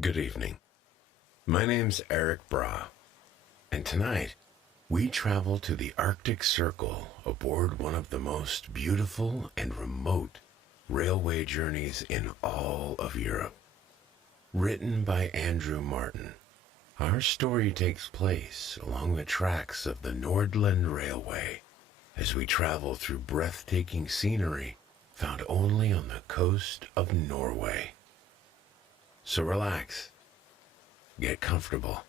Good evening. My name's Eric Bra, and tonight we travel to the Arctic Circle aboard one of the most beautiful and remote railway journeys in all of Europe. Written by Andrew Martin, our story takes place along the tracks of the Nordland Railway as we travel through breathtaking scenery found only on the coast of Norway. So relax, get comfortable,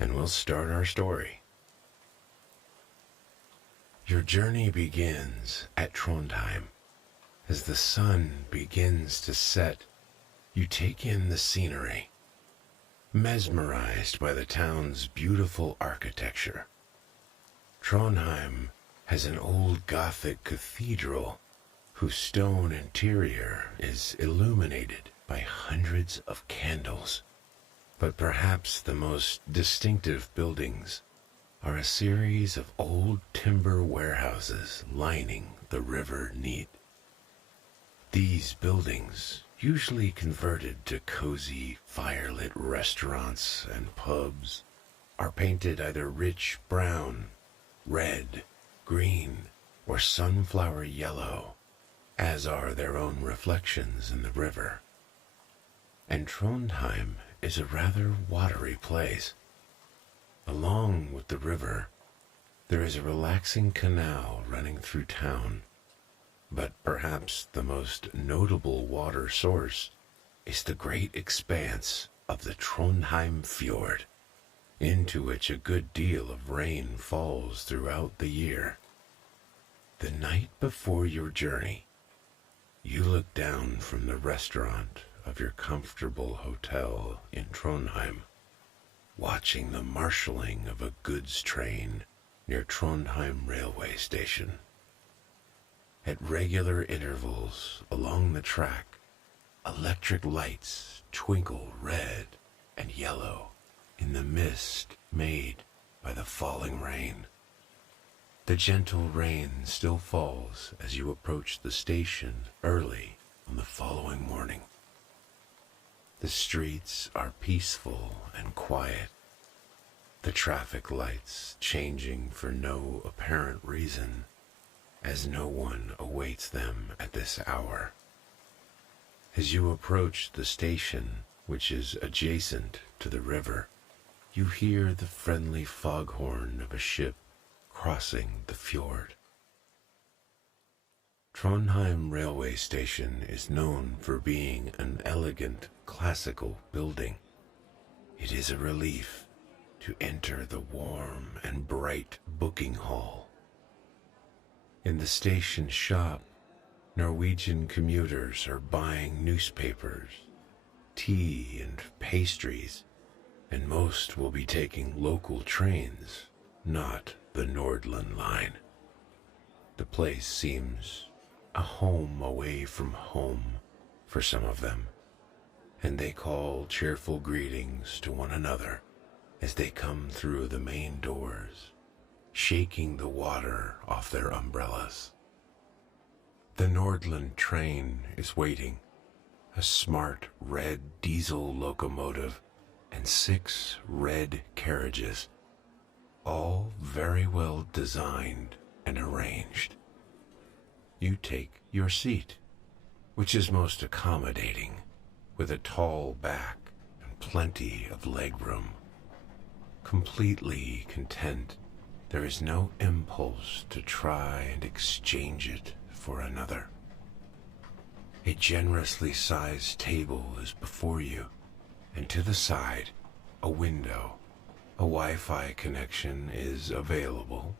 and we'll start our story. Your journey begins at Trondheim. As the sun begins to set, you take in the scenery, mesmerized by the town's beautiful architecture. Trondheim has an old Gothic cathedral whose stone interior is illuminated by hundreds of candles. But perhaps the most distinctive buildings are a series of old timber warehouses lining the River Neat. These buildings, usually converted to cozy, firelit restaurants and pubs, are painted either rich brown, red, green, or sunflower yellow, as are their own reflections in the river. And Trondheim is a rather watery place. Along with the river, there is a relaxing canal running through town, but perhaps the most notable water source is the great expanse of the Trondheim Fjord, into which a good deal of rain falls throughout the year. The night before your journey, you look down from the restaurant of your comfortable hotel in Trondheim, watching the marshalling of a goods train near Trondheim railway station. At regular intervals along the track, electric lights twinkle red and yellow in the mist made by the falling rain. The gentle rain still falls as you approach the station early on the following morning. The streets are peaceful and quiet, the traffic lights changing for no apparent reason, as no one awaits them at this hour. As you approach the station, which is adjacent to the river, you hear the friendly foghorn of a ship crossing the fjord. Trondheim railway station is known for being an elegant, classical building. It is a relief to enter the warm and bright booking hall. In the station shop, Norwegian commuters are buying newspapers, tea and pastries, and most will be taking local trains, not the Nordland line. The place seems a home away from home for some of them, and they call cheerful greetings to one another as they come through the main doors, shaking the water off their umbrellas. The Nordland train is waiting, a smart red diesel locomotive and 6 red carriages, all very well designed and arranged. You take your seat, which is most accommodating, with a tall back and plenty of legroom. Completely content, there is no impulse to try and exchange it for another. A generously sized table is before you, and to the side, a window. A Wi-Fi connection is available,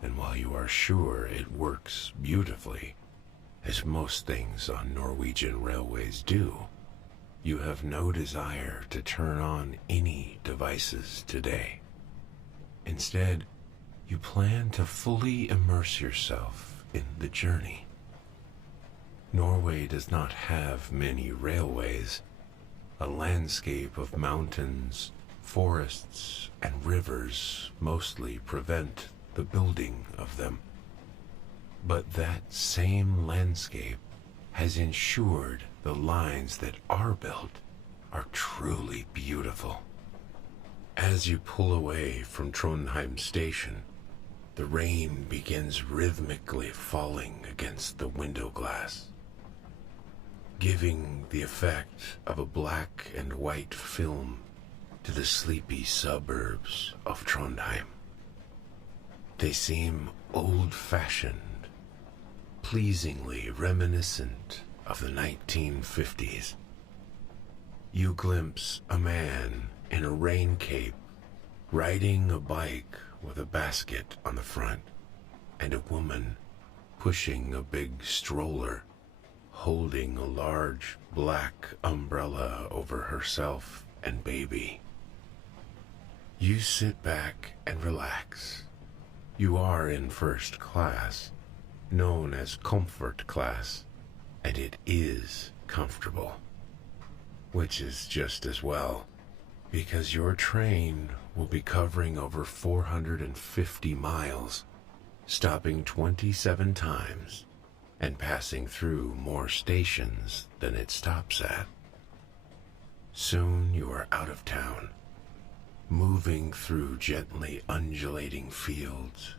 and while you are sure it works beautifully, as most things on Norwegian railways do, you have no desire to turn on any devices today. Instead, you plan to fully immerse yourself in the journey. Norway does not have many railways. A landscape of mountains, forests, and rivers mostly prevent the building of them. But that same landscape has ensured the lines that are built are truly beautiful. As you pull away from Trondheim Station, the rain begins rhythmically falling against the window glass, giving the effect of a black and white film to the sleepy suburbs of Trondheim. They seem old-fashioned, pleasingly reminiscent of the 1950s. You glimpse a man in a rain cape riding a bike with a basket on the front, and a woman pushing a big stroller, holding a large black umbrella over herself and baby. You sit back and relax. You are in first class, known as comfort class, and it is comfortable, which is just as well, because your train will be covering over 450 miles, stopping 27 times and passing through more stations than it stops at. Soon you are out of town, moving through gently undulating fields.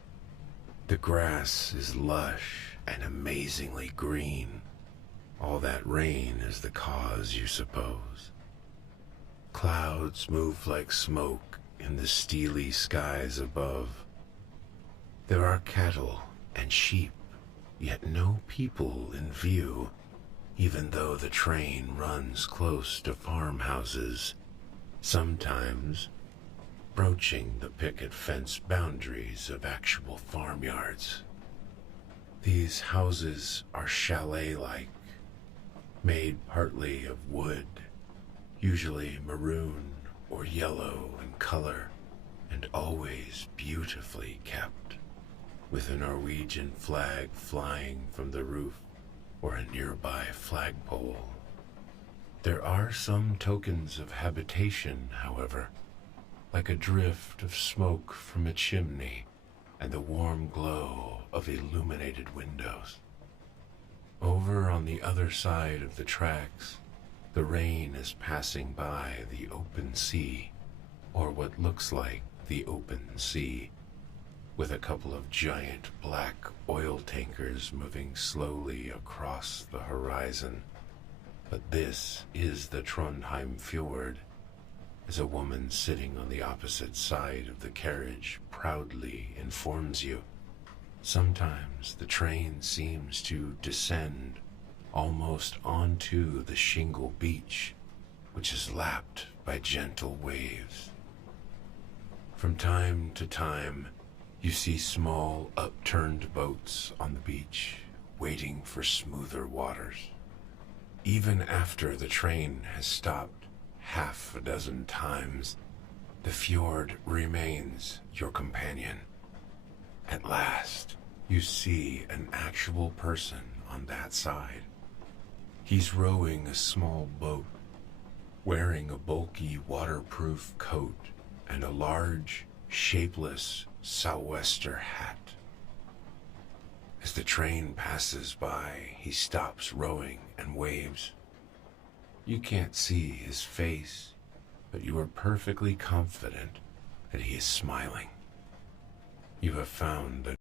The grass is lush and amazingly green. All that rain is the cause, you suppose. Clouds move like smoke in the steely skies above. There are cattle and sheep, yet no people in view, even though the train runs close to farmhouses, sometimes broaching the picket fence boundaries of actual farmyards. These houses are chalet-like, made partly of wood, usually maroon or yellow in color, and always beautifully kept, with a Norwegian flag flying from the roof or a nearby flagpole. There are some tokens of habitation, however, like a drift of smoke from a chimney and the warm glow of illuminated windows. Over on the other side of the tracks, the rain is passing by the open sea, or what looks like the open sea, with a couple of giant black oil tankers moving slowly across the horizon. But this is the Trondheim Fjord, as a woman sitting on the opposite side of the carriage proudly informs you. Sometimes the train seems to descend almost onto the shingle beach, which is lapped by gentle waves. From time to time, you see small upturned boats on the beach, waiting for smoother waters. Even after the train has stopped half a dozen times, the fjord remains your companion. At last, you see an actual person on that side. He's rowing a small boat, wearing a bulky waterproof coat and a large, shapeless sou'wester hat. As the train passes by, he stops rowing and waves. You can't see his face, but you are perfectly confident that he is smiling. You have found a